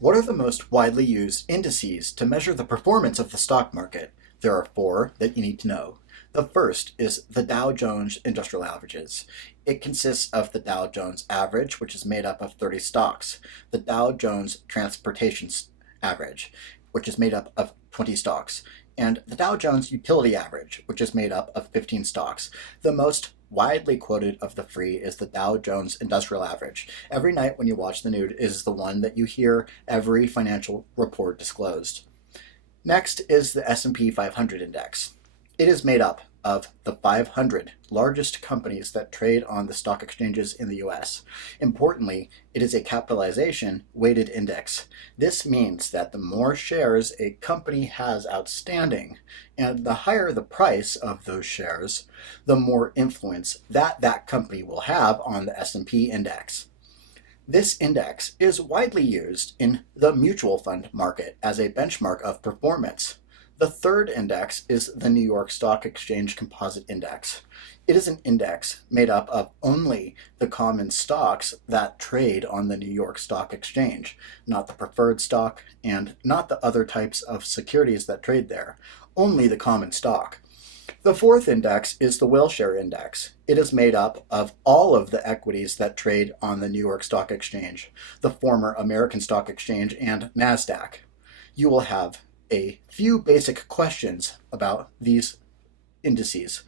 What are the most widely used indices to measure the performance of the stock market? There are four that you need to know. The first is the Dow Jones Industrial Averages. It consists of the Dow Jones Average, which is made up of 30 stocks, the Dow Jones Transportation Average, which is made up of 20 stocks, and the Dow Jones Utility Average, which is made up of 15 stocks. The most widely quoted of the three is the Dow Jones Industrial Average. Every night when you watch the news is the one that you hear every financial report disclosed. Next is the S&P 500 index. It is made up of the 500 largest companies that trade on the stock exchanges in the US. Importantly, it is a capitalization weighted index. This means that the more shares a company has outstanding and the higher the price of those shares, the more influence that company will have on the S&P index. This index is widely used in the mutual fund market as a benchmark of performance. The third index is the New York Stock Exchange Composite Index. It is an index made up of only the common stocks that trade on the New York Stock Exchange, not the preferred stock and not the other types of securities that trade there, only the common stock. The fourth index is the Wilshire Index. It is made up of all of the equities that trade on the New York Stock Exchange, the former American Stock Exchange, and Nasdaq. You will have a few basic questions about these indices,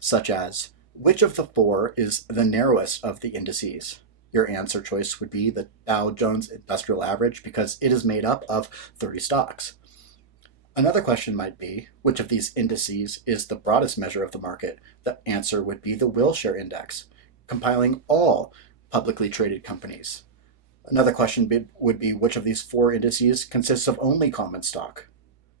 such as which of the four is the narrowest of the indices? Your answer choice would be the Dow Jones Industrial Average because it is made up of 30 stocks. Another question might be, which of these indices is the broadest measure of the market? The answer would be the Wilshire Index, compiling all publicly traded companies. Another question would be, which of these four indices consists of only common stock?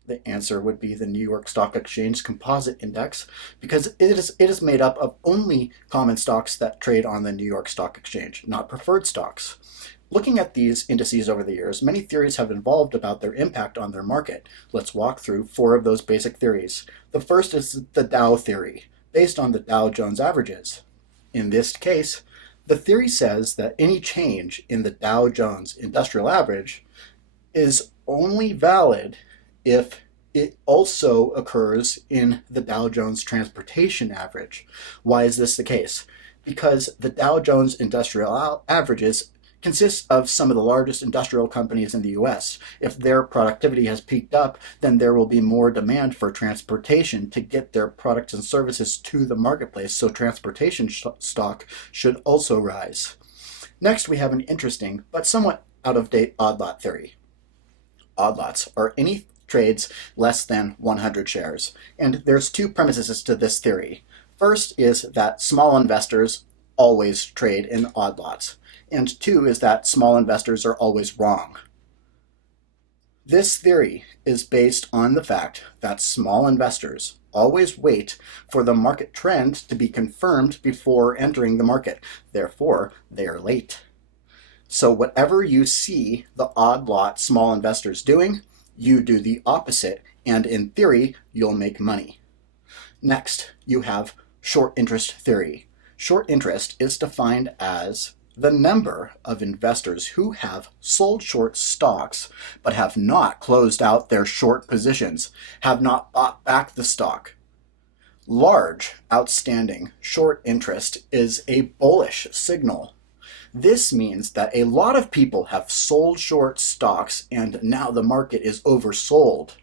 The answer would be the New York Stock Exchange Composite Index because it is made up of only common stocks that trade on the New York Stock Exchange, not preferred stocks. Looking at these indices over the years, many theories have evolved about their impact on their market. Let's walk through four of those basic theories. The first is the Dow theory, based on the Dow Jones averages. In this case, the theory says that any change in the Dow Jones Industrial Average is only valid if it also occurs in the Dow Jones Transportation Average. Why is this the case? Because the Dow Jones Industrial Averages consists of some of the largest industrial companies in the US. If their productivity has peaked up, then there will be more demand for transportation to get their products and services to the marketplace, so transportation stock should also rise. Next, we have an interesting but somewhat out-of-date odd lot theory. Odd lots are any trades less than 100 shares, and there's two premises to this theory. First is that small investors always trade in odd lots, and two is that small investors are always wrong. This theory is based on the fact that small investors always wait for the market trend to be confirmed before entering the market. Therefore, they are late. So whatever you see the odd lot small investors doing, you do the opposite, and in theory, you'll make money. Next, you have short interest theory. Short interest is defined as the number of investors who have sold short stocks but have not closed out their short positions, have not bought back the stock. Large outstanding short interest is a bullish signal. This means that a lot of people have sold short stocks and now the market is oversold.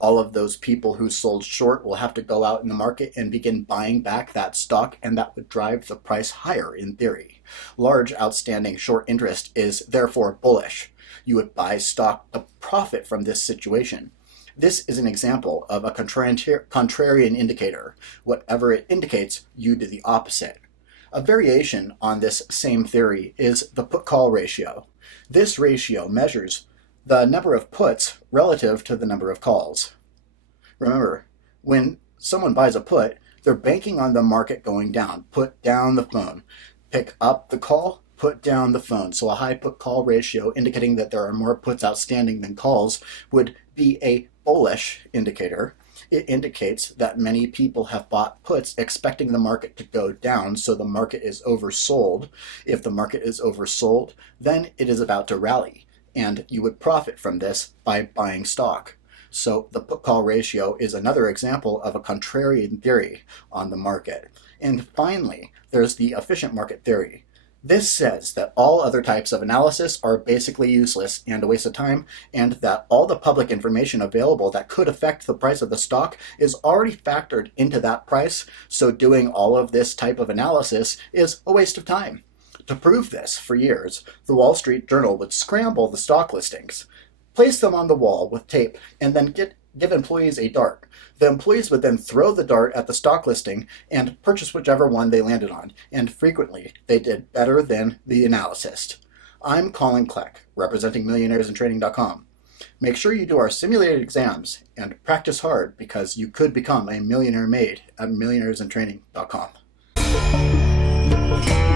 All of those people who sold short will have to go out in the market and begin buying back that stock, and that would drive the price higher in theory. Large outstanding short interest is therefore bullish. You would buy stock to profit from this situation. This is an example of a contrarian indicator. Whatever it indicates, you do the opposite. A variation on this same theory is the put-call ratio. This ratio measures the number of puts relative to the number of calls. Remember, when someone buys a put, they're banking on the market going down. Put down the phone. Pick up the call, put down the phone. So a high put-call ratio indicating that there are more puts outstanding than calls would be a bullish indicator. It indicates that many people have bought puts expecting the market to go down, so the market is oversold. If the market is oversold, then it is about to rally. and you would profit from this by buying stock. So the put-call ratio is another example of a contrarian theory on the market. And finally, there's the efficient market theory. This says that all other types of analysis are basically useless and a waste of time, and that all the public information available that could affect the price of the stock is already factored into that price, so doing all of this type of analysis is a waste of time. To prove this, for years, the Wall Street Journal would scramble the stock listings, place them on the wall with tape, and then give employees a dart. The employees would then throw the dart at the stock listing and purchase whichever one they landed on, and frequently they did better than the analyst. I'm Colin Kleck, representing MillionairesInTrading.com. Make sure you do our simulated exams and practice hard, because you could become a millionaire made at MillionairesInTrading.com.